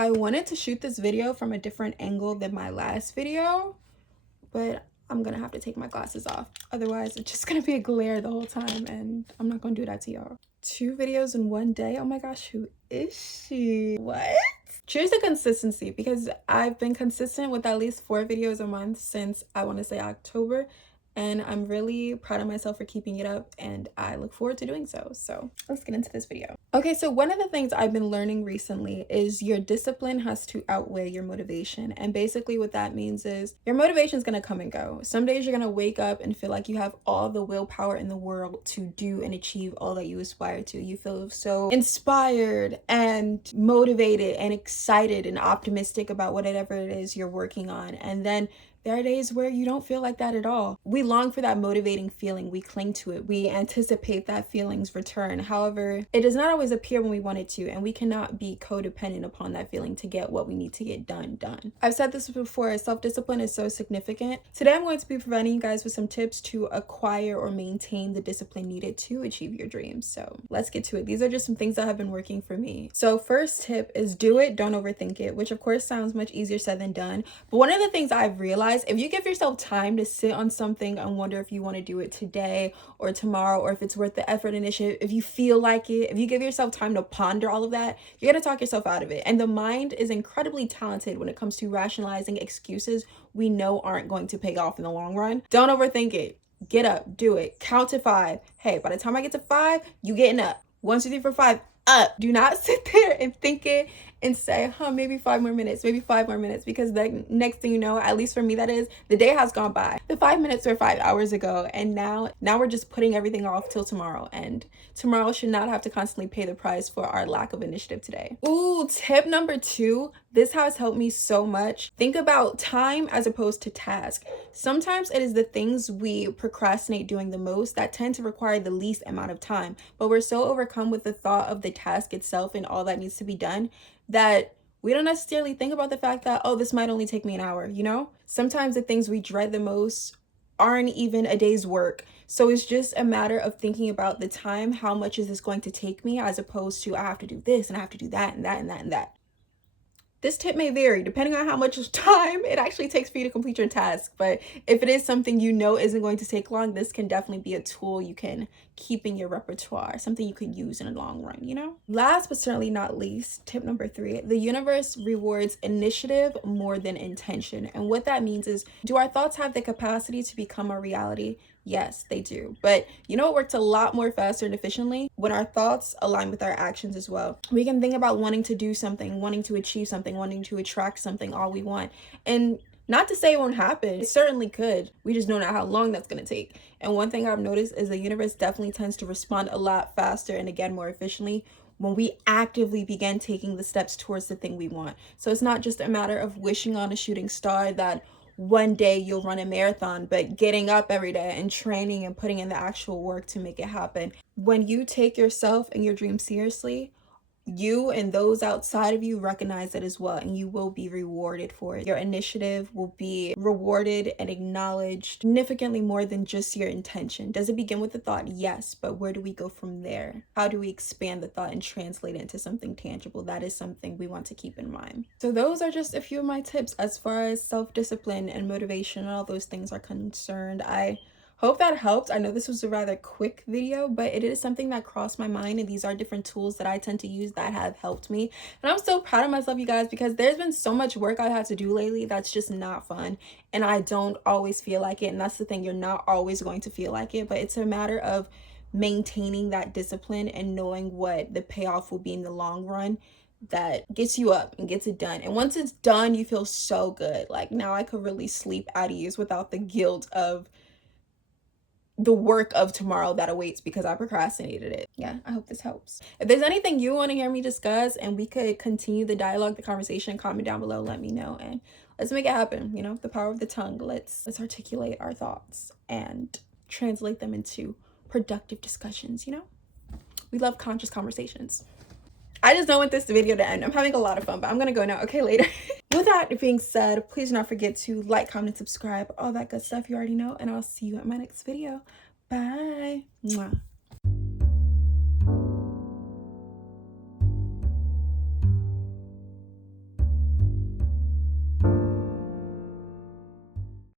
I wanted to shoot this video from a different angle than my last video, but I'm gonna have to take my glasses off. Otherwise, it's just gonna be a glare the whole time, and I'm not gonna do that to y'all. 2 videos in one day? Oh my gosh, who is she? What? Cheers to consistency, because I've been consistent with at least 4 videos a month since, I want to say, October, and I'm really proud of myself for keeping it up, and I look forward to doing so. So let's get into this video. Okay, so one of the things I've been learning recently is your discipline has to outweigh your motivation. And basically what that means is your motivation is going to come and go. Some days you're going to wake up and feel like you have all the willpower in the world to do and achieve all that you aspire to. You feel so inspired and motivated and excited and optimistic about whatever it is you're working on. And then there are days where you don't feel like that at all. We long for that motivating feeling. We cling to it. We anticipate that feeling's return. However, it does not always appear when we want it to, and we cannot be codependent upon that feeling to get what we need to get done. I've said this before, self-discipline is so significant. Today I'm going to be providing you guys with some tips to acquire or maintain the discipline needed to achieve your dreams. So let's get to it. These are just some things that have been working for me. So first tip is do it, don't overthink it, which of course sounds much easier said than done. But one of the things I've realized, if you give yourself time to sit on something and wonder if you want to do it today or tomorrow, or if it's worth the effort and initiative, if you feel like it, if you give yourself time to ponder all of that, you're going to talk yourself out of it. And the mind is incredibly talented when it comes to rationalizing excuses we know aren't going to pay off in the long run. Don't overthink it. Get up, do it, count to 5. Hey, by the time I get to 5, you getting up. 1, 2, 3, 4, 5, up. Do not sit there and think it and say, maybe 5 more minutes, maybe 5 more minutes, because the next thing you know, at least for me, that is, the day has gone by. The 5 minutes were 5 hours ago, and now we're just putting everything off till tomorrow, and tomorrow should not have to constantly pay the price for our lack of initiative today. Ooh, tip number 2, this has helped me so much. Think about time as opposed to task. Sometimes it is the things we procrastinate doing the most that tend to require the least amount of time, but we're so overcome with the thought of the task itself and all that needs to be done that we don't necessarily think about the fact that, oh, this might only take me an hour, you know? Sometimes the things we dread the most aren't even a day's work. So it's just a matter of thinking about the time, how much is this going to take me, as opposed to I have to do this and I have to do that and that and that and that. This tip may vary depending on how much time it actually takes for you to complete your task. But if it is something you know isn't going to take long, this can definitely be a tool you can keep in your repertoire, something you can use in the long run, you know? Last but certainly not least, tip number 3, the universe rewards initiative more than intention. And what that means is, do our thoughts have the capacity to become a reality? Yes, they do. But you know, it works a lot more faster and efficiently when our thoughts align with our actions as well. We can think about wanting to do something, wanting to achieve something, wanting to attract something all we want. And not to say it won't happen. It certainly could. We just don't know how long that's going to take. And one thing I've noticed is the universe definitely tends to respond a lot faster and again more efficiently when we actively begin taking the steps towards the thing we want. So it's not just a matter of wishing on a shooting star that one day you'll run a marathon, but getting up every day and training and putting in the actual work to make it happen. When you take yourself and your dreams seriously, you and those outside of you recognize it as well, and you will be rewarded for it. Your initiative will be rewarded and acknowledged significantly more than just your intention. Does it begin with the thought? Yes, but where do we go from there? How do we expand the thought and translate it into something tangible? That is something we want to keep in mind. So those are just a few of my tips as far as self-discipline and motivation and all those things are concerned. I hope that helped. I know this was a rather quick video, but it is something that crossed my mind, and these are different tools that I tend to use that have helped me. And I'm so proud of myself, you guys, because there's been so much work I've had to do lately that's just not fun, and I don't always feel like it. And that's the thing, you're not always going to feel like it, but it's a matter of maintaining that discipline and knowing what the payoff will be in the long run that gets you up and gets it done. And once it's done, you feel so good. Like, now I could really sleep at ease without the guilt of the work of tomorrow that awaits because I procrastinated it. Yeah, I hope this helps. If there's anything you want to hear me discuss and we could continue the dialogue, the conversation, comment down below, let me know, and let's make it happen. You know, the power of the tongue. Let's articulate our thoughts and translate them into productive discussions, you know? We love conscious conversations. I just don't want this video to end. I'm having a lot of fun, but I'm gonna go now. Okay, later. With that being said, please do not forget to like, comment, subscribe, all that good stuff you already know, and I'll see you at my next video. Bye. Mwah.